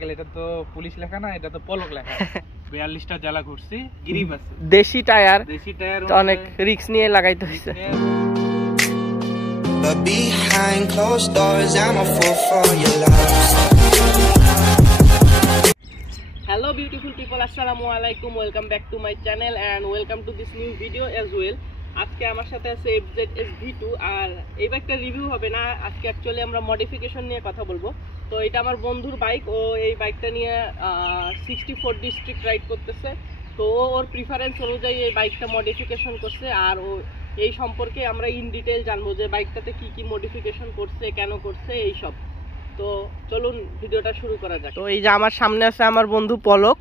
Angle এটা তো police লেখা না, এটা তো পলক লেখা। 42টা জেলা ঘুরছি, গিরিপ আছে। দেশি টায়ার অনেক অনেক রিস্ক নিয়ে লাগাইতে হইছে। But behind closed doors, I'm a fool for your love. Hello beautiful people, assalamu alaikum, welcome back to my channel and welcome to this new video as well. আজকে আমার সাথে আছে FZS V2 আর এই বাইকটা review হবে না, আজকে actually আমরা মডিফিকেশন নিয়ে কথা বলবো। তো এটা আমার বন্ধুর বাইক, ও এই বাইকটা নিয়ে 64 ডিস্ট্রিক্ট রাইড করতেছে। তো ওর প্রিফারেন্স অনুযায়ী এই বাইকটা মডিফিকেশন করছে আর ও এই সম্পর্কে আমরা ইন ডিটেইল জানবো যে বাইকটাতে কি কি মডিফিকেশন করছে, কেন করছে, এই সব। তো চলুন ভিডিওটা শুরু করা যাক। তো এই যে আমার সামনে আছে আমার বন্ধু পলক,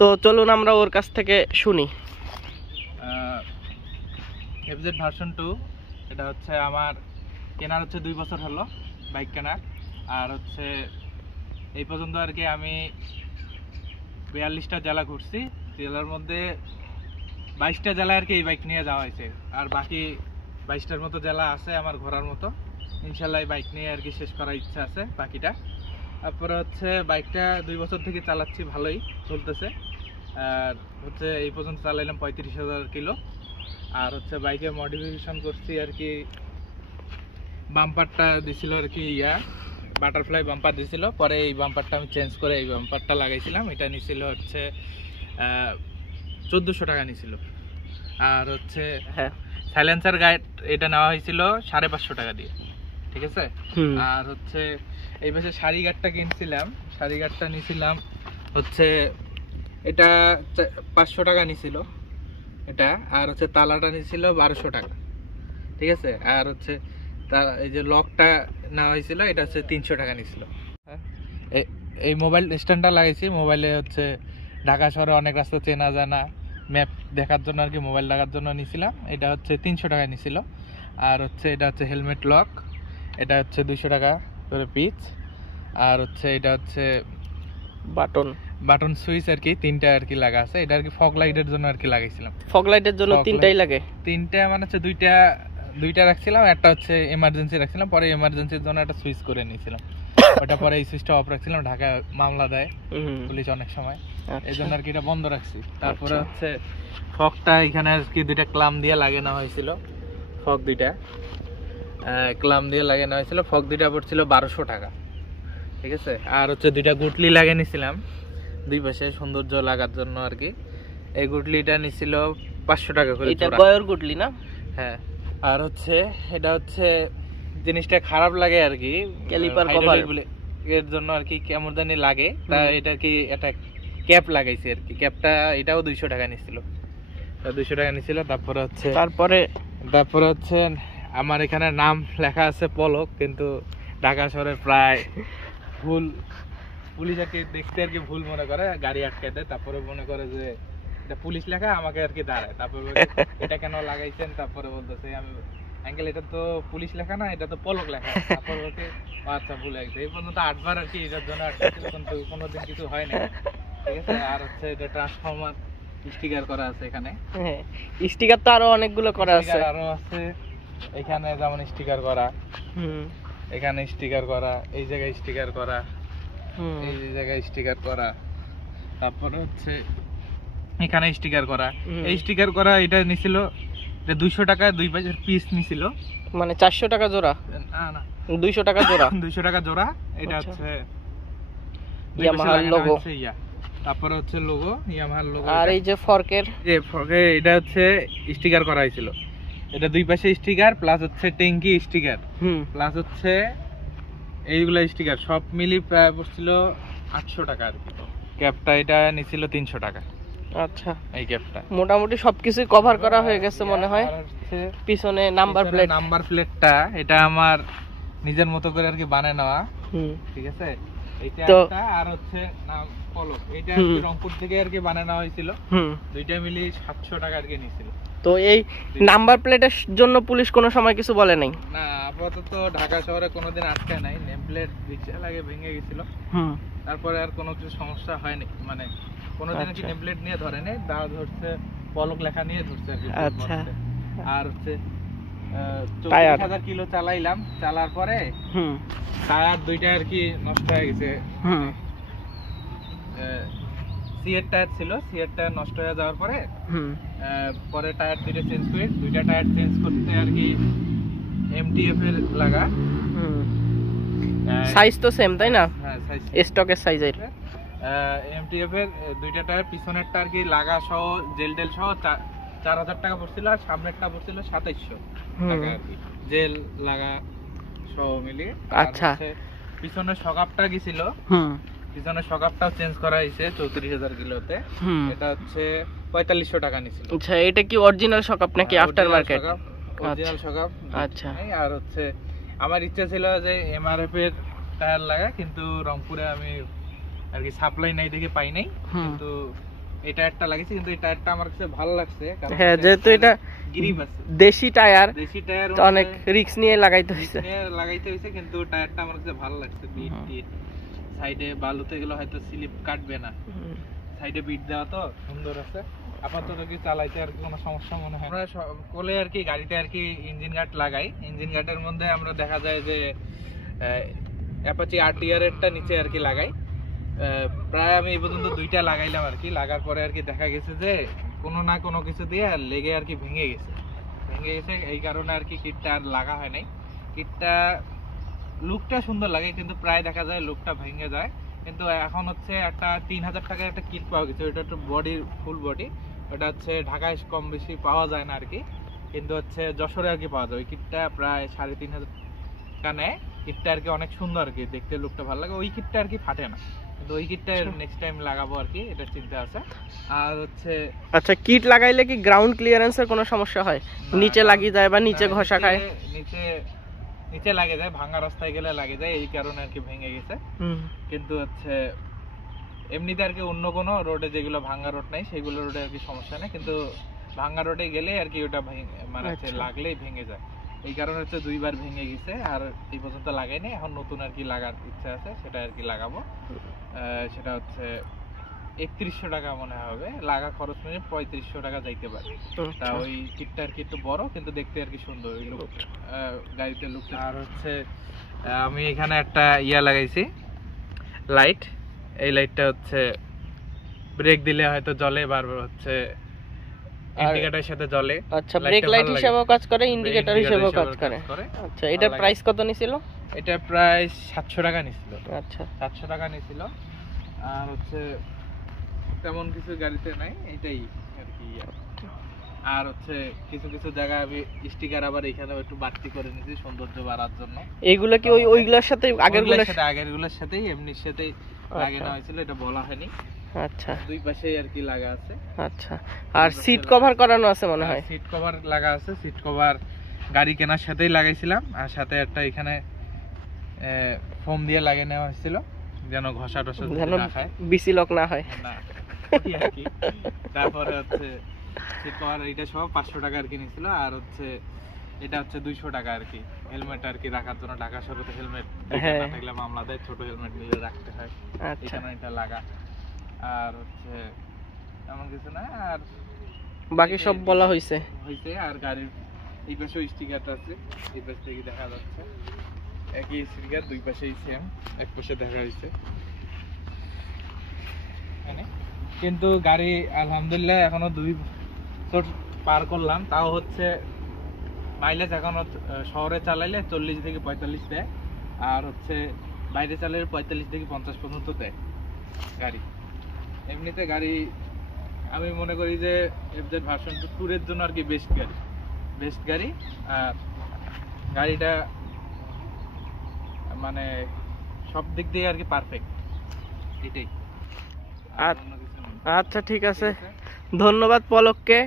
তো চলুন আমরা ওর কাছ থেকে শুনি। FZ ভার্সন 2 এটা হচ্ছে আমার কেনার হচ্ছে 2 বছর হলো বাইক কেনার। আর হচ্ছে এই পর্যন্ত আর কি আমি 42টা জেলা ঘুরছি, জেলার মধ্যে 22টা জেলায় আর কি এই বাইক নিয়ে যাওয়া হয়েছে, আর বাকি 22টার মতো জেলা আছে আমার ঘোরার মতো। ইনশাল্লাহ এই বাইক নিয়ে আর কি শেষ করার ইচ্ছা আছে বাকিটা। তারপরে হচ্ছে বাইকটা 2 বছর থেকে চালাচ্ছি, ভালোই চলতেছে। আর হচ্ছে এই পর্যন্ত চালাইলাম 35,000 কিলো। আর হচ্ছে বাইকে মডিফিকেশন করছি আর কি, বাম্পারটা দিছিল আর কি বাটারফ্লাই বাম্পার দিছিল, পরে এই বাম্পারটা আমি চেঞ্জ করে এই বাম্পারটা লাগাইছিলাম। এটা নিছিল হচ্ছে 1400 টাকা নিছিল। আর হচ্ছে সাইলেন্সার গাইড এটা নেওয়া হয়েছিল 550 টাকা দিয়ে, ঠিক আছে। আর হচ্ছে এই পাশে সারি গার্ডটা কিনছিলাম, সারি গার্ডটা নিছিলাম হচ্ছে এটা 500 টাকা নিছিল এটা। আর হচ্ছে তালাটা নিছিল 1200 টাকা, ঠিক আছে। আর হচ্ছে এই যে লকটা নেওয়া হয়েছিল এটা হচ্ছে 300 টাকা নিছিল। এই মোবাইল স্ট্যান্ডটা লাগাইছি, মোবাইলে হচ্ছে ঢাকা শহরে অনেক রাস্তা চেনা জানা, ম্যাপ দেখার জন্য আর কি মোবাইল লাগার জন্য নিছিলাম। এটা হচ্ছে 300 টাকা নিছিল। আর হচ্ছে এটা হচ্ছে হেলমেট লক, এটা হচ্ছে 200 টাকা করে পিস। আর হচ্ছে এটা হচ্ছে বাটন সুইচ আর কি 3টা আর কি লাগা আছে। এটা আর কি ফগ লাইটের জন্য আর কি লাগাইছিলাম। ফগ লাইটের জন্য 3টাই লাগে? 3টা মানে হচ্ছে দুইটা রাখছিলাম, একটা হচ্ছে এমার্জেন্সি রাখছিলাম, পরে এমার্জেন্সির জন্য একটা সুইচ করে নিয়েছিলাম। ওটা পরে এই সুইচটা অফ রাখছিলাম, ঢাকা মামলা দেয় পুলিশ অনেক সময়, এই জন্য আর কি এটা বন্ধ রাখছি। তারপরে হচ্ছে ফগটা এখানে আর কি 2টা ক্লাম দিয়ে লাগানো হয়েছিল, ফগ 2টা ক্লাম দিয়ে লাগানো হয়েছিল। ফগ 2টা পড়ছিল 1200 টাকা, ঠিক আছে। আর হচ্ছে 2টা গুটলি লাগিয়ে নিছিলাম 2 পাশে সৌন্দর্য লাগার জন্য আর কি। এই গুটলিটা নিছিল 500 টাকা করে। এটা গয়র গুটলি না? হ্যাঁ। আর হচ্ছে এটা হচ্ছে জিনিসটা খারাপ লাগে আর কি, ক্যালিপার কভার এর জন্য আর কি কেমন জানি লাগে, তা এটা কি একটা ক্যাপ লাগাইছি আর কি। ক্যাপটা এটাও 200 টাকা নিছিল, 200 টাকা নিছিল। তারপরে হচ্ছে আমার এখানে নাম লেখা আছে পলক, কিন্তু ঢাকা শহরে প্রায় ভুল পুলিশ আর কি দেখতে আর কি ভুল মনে করে, গাড়ি আটকে দেয়। তারপরে মনে করে যে এটা পুলিশ লেখা, আমাকে আর কি দাঁড়ায়। তারপরে এটা কেন লাগাইছেন, তারপরে বলতেছে আমি অ্যাঙ্গেল এটা তো পুলিশ লেখা না, এটা তো পলক লেখা। তারপরে বলতে আচ্ছা ভুলে গেছে। এই পর্যন্ত 8 বার আর কি এটার জন্য আটকেছিল, কিন্তু কোনোদিন কিছু হয় না, ঠিক আছে। আর হচ্ছে এটা ট্রান্সফরমার স্টিকার করা আছে এখানে। হ্যাঁ, স্টিকার তো আরো অনেকগুলো করা আছে, আরো আছে এখানে, যেমন স্টিকার করা, এখানে স্টিকার করা, এই জায়গায় স্টিকার করা, এই জায়গায় স্টিকার করা, তারপরে হচ্ছে এখানে স্টিকার করা। এই স্টিকার করা এটা নিছিল 200 টাকা 2 পাশের পিস নিছিল, মানে 400 টাকা জোড়া না 200 টাকা জোড়া 200 টাকা জোড়া। এটা হচ্ছে ইয়ামাহার লোগো, তারপরে হচ্ছে লোগো ইয়ামাহার লোগো। আর এই যে ফর্কের এটা হচ্ছে স্টিকার করা হয়েছিল। এটা 2 পাশে স্টিকার প্লাস হচ্ছে ট্যাঙ্কি স্টিকার প্লাস হচ্ছে এইগুলা স্টিকার, সব মিলি প্রায় পড়ছিল 800 টাকা আর কি। ক্যাপটা এটা নিছিল 300 টাকা। আচ্ছা, এই ক্যাপটা মোটামুটি সবকিছু কভার করা হয়ে গেছে মনে হয়। পিছনে নাম্বার প্লেটটা এটা আমার নিজের মতো করে আর কি বানায় নেওয়া, ঠিক আছে। এইটা একটা, আর হচ্ছে পলক এটা রংপুর থেকে আর কি বানানো হয়েছিল, 2টা মিলি 700 টাকা আর কি নিছিল। তো এই নাম্বার প্লেটের জন্য পুলিশ কোনো সময় কিছু বলে নাই? না, আপাতত ঢাকা শহরে কোনোদিন আটকে নাই। নেম প্লেট রিক্সা লাগে ভেঙে গেছিল, তারপরে আর কোনো কিছু সমস্যা হয়নি, মানে কোনোদিন কি নেম প্লেট নিয়ে ধরে নেই, দা ধরছে পলক লেখা নিয়ে ধরছে আর কি। আচ্ছা। আর হচ্ছে 40,000 কিলো চালাইলাম, চালার পরে টায়ার 2টা আর কি নষ্ট হয়ে গেছে, সিএর টায়ার ছিল, সিএর টায়ার নষ্ট হয়ে যাওয়ার পরে পরে টায়ার দুইটা চেঞ্জ করে, দুইটা টায়ার চেঞ্জ করতে আর কি এমটিএফ এর লাগা। সাইজ তো সেম তাই না? হ্যাঁ, সাইজ স্টকের সাইজের। এমটিএফ এর দুইটা টায়ার, পিছনেরটা আর কি লাগা সহ জেল টেল সহ 4000 টাকা পড়ছিল, আর সামনেরটা পড়ছিল 2700 টাকা আর কি, জেল লাগা সহ মিলিয়ে। আচ্ছা, পিছনের শকাপটা গেছিল, পিছনের শকাপটাও চেঞ্জ করা হয়েছে 34,000 কিলোতে। এটা হচ্ছে 4500 টাকা নিছিল। আচ্ছা, এটা কি অরিজিনাল শকাপ নাকি আফটার মার্কেট? অরিজিনাল শকাপ। আচ্ছা, আর হচ্ছে আমার ইচ্ছা ছিল যে এমআরএফ এর টায়ার লাগা, কিন্তু রংপুরে আমি আর কি সাপ্লাই নাই দেখে পাই নাই, কিন্তু এই টায়ারটা লাগিয়েছি। কিন্তু এই টায়ারটা আমার কাছে ভালো লাগছে, কারণ হ্যাঁ, যেহেতু এটা গ্রিপ আছে, দেশি টায়ার, দেশি টায়ার অনেক রিস্ক নিয়ে লাগাইতে হইছে। কিন্তু টায়ারটা আমার কাছে ভালো লাগছে। বিট সাইডে বালুতে গেলে হয়তো স্লিপ কাটবে না, সাইডে বিট দেওয়া তো সুন্দর আছে। আপাতত কি চালাইতে আর কোনো সমস্যা মনে হয়। আমরা কোলে আর কি গাড়িতে আর কি ইঞ্জিন গার্ড লাগাই। ইঞ্জিন গার্ডের মধ্যে আমরা দেখা যায় যে অ্যাপাচি আরটিআর এরটা নিচে আর কি লাগাই। প্রায় আমি এই পর্যন্ত দুইটা লাগাইলাম আর কি। লাগার পরে আর কি দেখা গেছে যে কোনো না কোনো কিছু দিয়ে লেগে আর কি ভেঙে গেছে। এই কারণে আর কি কিটটা আর লাগা হয় নাই। কিটটা লুকটা সুন্দর লাগে, কিন্তু প্রায় দেখা যায় লুকটা ভেঙে যায়। কিন্তু এখন হচ্ছে একটা 3000 টাকার একটা কিট পাওয়া গেছে, ওটা একটু বডি ফুল বডি, ওটা হচ্ছে ঢাকায় কম বেশি পাওয়া যায় না আর কি, কিন্তু হচ্ছে যশোরে আর কি পাওয়া যায়। ওই কিটটা প্রায় 3500 টাকা নেয়। কিটটা আর কি অনেক সুন্দর আর কি, দেখতে লুকটা ভালো লাগে। ওই কিটটা আর কি ফাটে না, কিন্তু ওই কিটটা নেক্সট টাইম লাগাবো আর কি, এটা চিন্তা আছে। আর হচ্ছে আচ্ছা, কিট লাগাইলে কি গ্রাউন্ড ক্লিয়ারেন্সের কোনো সমস্যা হয়? নিচে লাগি যায় বা নিচে ঘষা খায়? নিচে লাগে যায়, ভাঙা রাস্তায় গেলে লাগে যায়, এই কারণে আর কি ভেঙে গেছে। কিন্তু হচ্ছে এমনিতে আর কি অন্য কোনো রোডে যেগুলো ভাঙা রোড নাই সেগুলো রোডে আর কি সমস্যা নেই, কিন্তু ভাঙা রোডে গেলে আর কি ওটা মানে লাগলেই ভেঙে যায়। এই কারণে হচ্ছে দুইবার ভেঙে গেছে, আর এই পর্যন্ত লাগাইনি। এখন নতুন আর কি লাগার ইচ্ছা আছে, সেটা আর কি লাগাবো। সেটা হচ্ছে 3100 টাকা মনে হবে লাগা খরচ, নিয়ে 3500 টাকা যাইতে পারে। তা ওই কিটটা আর কি একটু বড়, কিন্তু দেখতে আর কি সুন্দর ওই লুক, গাড়িতে লুক। আর হচ্ছে আমি এখানে একটা ইয়া লাগাইছি, লাইট। এই লাইটটা হচ্ছে ব্রেক দিলে হয়তো জ্বলে, বারবার হচ্ছে ইন্ডিকেটরের সাথে জ্বলে। আচ্ছা, ব্রেক লাইট হিসেবেও কাজ করে, ইন্ডিকেটর হিসেবেও কাজ করে। আচ্ছা, এটার প্রাইস কত নিছিল? এটা প্রায় 700 টাকা নিছিল। আচ্ছা, 700 টাকা নিছিল। আর হচ্ছে তেমন কিছু গাড়িতে নাই, এটাই আর কি। আর হচ্ছে কিছু কিছু জায়গায় আমি স্টিকার আবার এখানে একটু বাড়তি করে নিয়েছি সৌন্দর্য বাড়ার জন্য। এইগুলো কি ওইগুলোর সাথে আগেরগুলোর সাথেই এমনির সাথেই লাগানো হয়েছিল, এটা বলা হয়নি। আচ্ছা, দুই পাশেই আর কি লাগা আছে। আচ্ছা, আর সিট কভার করানো আছে মনে হয়? সিট কভার লাগা আছে। সিট কভার গাড়ি কেনার সাথেই লাগাইছিলাম, আর সাথে একটা এখানে ফোম দিয়ে লাগিয়ে নেওয়া হয়েছিল, যেন ঘষা টসা না খায়, বিসি লক না হয়। তারপরে হচ্ছে সিট কভার এটা সহ 500 টাকা আর কি নিয়েছিল। আর হচ্ছে এটা হচ্ছে 200 টাকা আর কি, হেলমেট আর কি রাখার জন্য। ঢাকা শহরে হেলমেট না থাকলে মামলা দেয়, ছোট হেলমেট নিয়ে রাখতে হয়, এখানে এটা লাগা। আর হচ্ছে এমন কিছু না, আর বাকি সব বলা হয়েছে। আর গাড়ির এই পাশেও স্টিকারটা আছে, এই পাশ থেকে দেখা যাচ্ছে একই স্টিকার, দুই পাশেই সেম, এক পাশে দেখা হয়েছে। কিন্তু গাড়ি আলহামদুলিল্লাহ এখনো 2 বছর পার করলাম, তাও হচ্ছে মাইলেজ এখনো শহরে চালাইলে 40 থেকে 45 দেয়, আর হচ্ছে বাইরে চালাইলে 45 থেকে 50 পর্যন্ত দেয় গাড়ি। এমনিতে গাড়ি আমি মনে করি যে এফজেড ভার্সন 2 এর জন্য আর কি বেস্ট গাড়ি। আর গাড়িটা মানে সব দিক দিয়ে আর কি পারফেক্ট, এটাই। আচ্ছা, ঠিক আছে, ধন্যবাদ পলককে।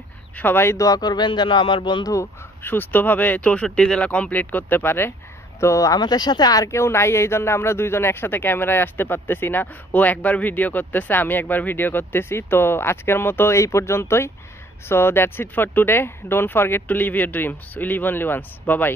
সবাই দোয়া করবেন যেন আমার বন্ধু সুস্থভাবে 64 জেলা কমপ্লিট করতে পারে। তো আমাদের সাথে আর কেউ নাই, এই জন্য আমরা দুইজন একসাথে ক্যামেরায় আসতে পারতেছি না। ও একবার ভিডিও করতেছে, আমি একবার ভিডিও করতেছি। তো আজকের মতো এই পর্যন্তই। So that's it for today. Don't forget to live your dreams, we live only once. Bye by.